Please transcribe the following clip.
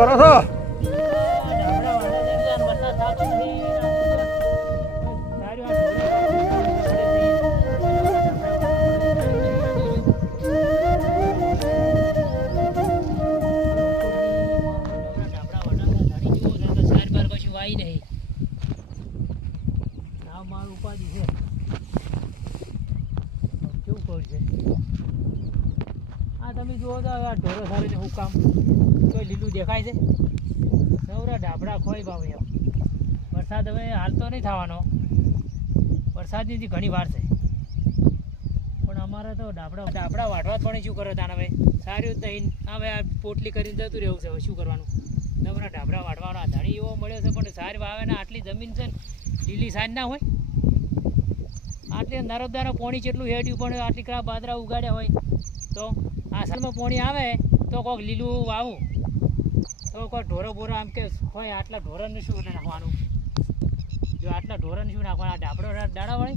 કરો છો? ઉપાધિ છે કેવું કહું છે આ તમે જુઓ તો આ ઢોરો સારીને હું કામ કોઈ લીલું દેખાય છે સૌરા ડાબડા ખોઈ બાબુ વરસાદ હવે હાલ તો નહીં થવાનો વરસાદની ઘણી વાર છે પણ અમારે તો ડાબડા વાઢવા જ પણ શું કરો તાને હવે સારું જ નહીં હવે આ પોટલી કરીને જતું રહેવું છે હવે શું કરવાનું નવરા ડાબડા વાઢવાનો ધણી એવો મળ્યો છે પણ સારી વાવે ને આટલી જમીન છે ને લીલી સાંજ ના હોય આટલી નર્મદાનું પાણી જેટલું હેડ્યું પણ આટલી કરા બાદરા ઉગાડ્યા હોય તો આ સાલમાં પાણી આવે તો કોઈક લીલું વાવું તો કોઈ ઢોરો બોરો આમ કે હોય આટલા ઢોરાને શું નાખવાનું જો આટલા ઢોરાને શું નાખવાનું આ ડાબડો દાડા વળે